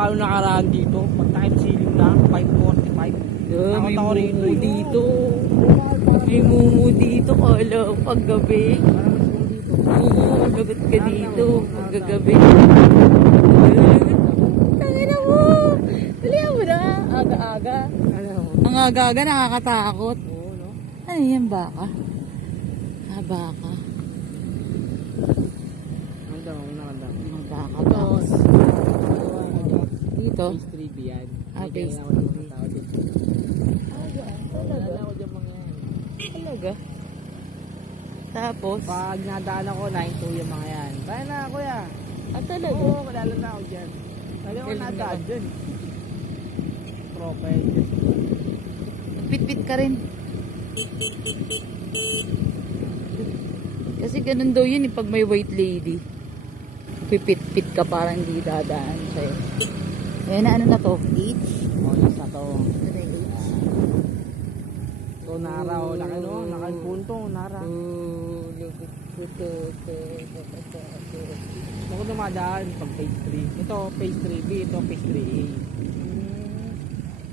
paano nakaraan dito. Pag time ceiling lang, 545. May mumu dito. May mumu dito. Kala paggabi. Oo, lagot ka dito. Paggabi. Tangina mo. Dalihan mo na. Aga-aga. Ang aga-aga nakakatakot. Oo, no? Ano yan, baka? Baka. Mga baka ba? Dito? Phase 3B yan. Phase 3B. Talaga? Tapos? Pag nadaan ako, 9-2 yung mga yan. Kaya na, kuya. Talaga? Oo, kilala na ako dyan. Kaya ako nadaan dyan. Profile. Pit-pit ka rin. Kasi ganun daw yun pag may white lady. Pipit-pit ka parang hindi dadaan sa'yo. Ayan na, ano na to? H? Oh, yes na to. So, nara o. Nakapunto, nara. Ako dumadaan pag phase 3. Ito, phase 3B. Ito, phase 3A.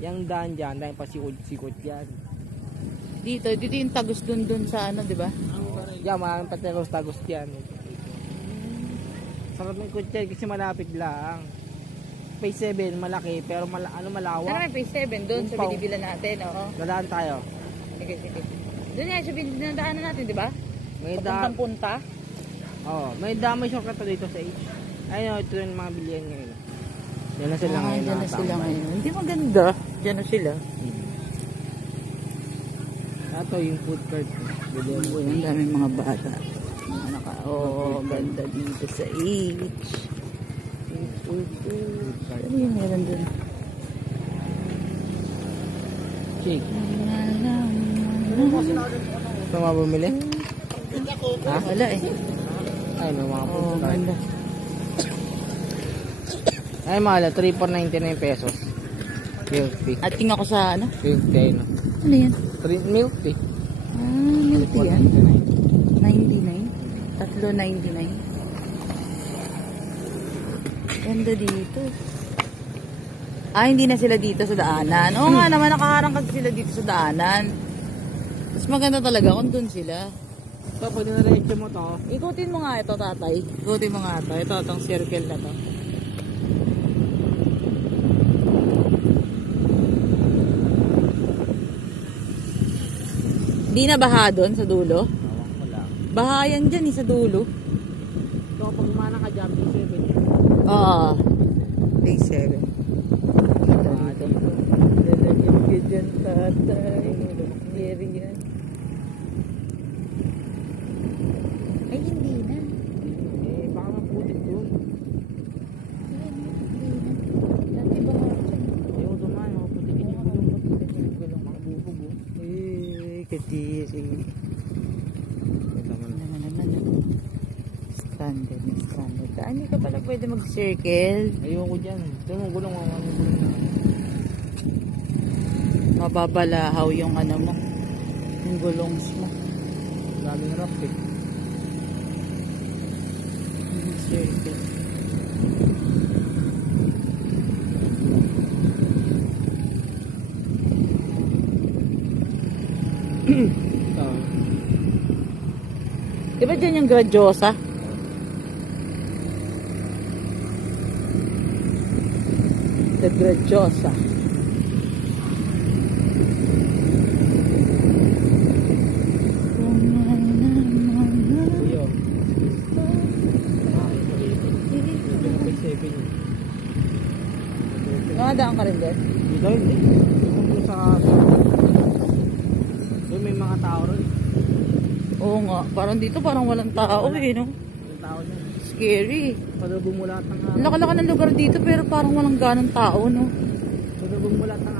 Yang daan dyan, dahil pa sikot yan. Dito yung tagos dun sa ano, di ba? Yan, maraming patagos dyan. Sarap ng kutyan kasi malapit lang. Phase 7, malaki, pero malawak. Ano may phase 7 dun sa binibilan natin, oo. Dadaan tayo. Sige. Doon nga sa binidaanan natin, di ba? May punta. Oh, may damay shortcut dito sa H. Ayun, ito yung mga bilihan ngayon. Diyan na sila ngayon. Diyan na sila ngayon. Hindi maganda. Diyan na sila. Ito yung food court. Ang daming mga bata. Ganda dito sa H. Ano yung meron dun? Shake. Ito mga bumili? Ha? Wala eh. Ay, may mga food court. Ganda. Ay, mahal. 3,499 pesos. Milk tea. At tingnan ko sa ano? Milk tea, no? Ano yan? Milk tea. Milk tea yan. 99. 3.99. Ganda dito. Hindi na sila dito sa daanan. Oo nga naman, nakaharang kasi sila dito sa daanan. Mas maganda talaga kung dun sila. Ito, pwede na reaction mo to. Ikutin mo nga ito, tatay. Ikutin mo nga ito. Ito, itong circle na to. Di na baha doon sa dulo? Wala. Baha yan dyan sa dulo. Ito, pag umana ka dyan, phase 7 yan. Oo. Phase 7. Lalagyan ka dyan, tatay. Scary yan. Ay, hindi na. Baka maputik doon. Dati ba nga dyan? Ayaw dumaan, putikin yung gulong. Makabubog, oh. Kadiri. Stranded. Hindi ka pala pwede mag-circle. Ayoko dyan. Ito yung gulong. Gulong. Mababalahaw yung ano mo. Yung gulongs mo. Daming rap eh. Circle. Diba dyan yung Gradyosa? The Gradyosa. Nakadaan ka rin din? Dito hindi. Doon may mga tao rin. Oo nga. Parang dito parang walang tao eh, no? Walang tao dyan. Scary. Padubong mo lahat ng Ang laki-laki ng lugar dito pero parang walang ganong tao, no? Padubong mo lahat ng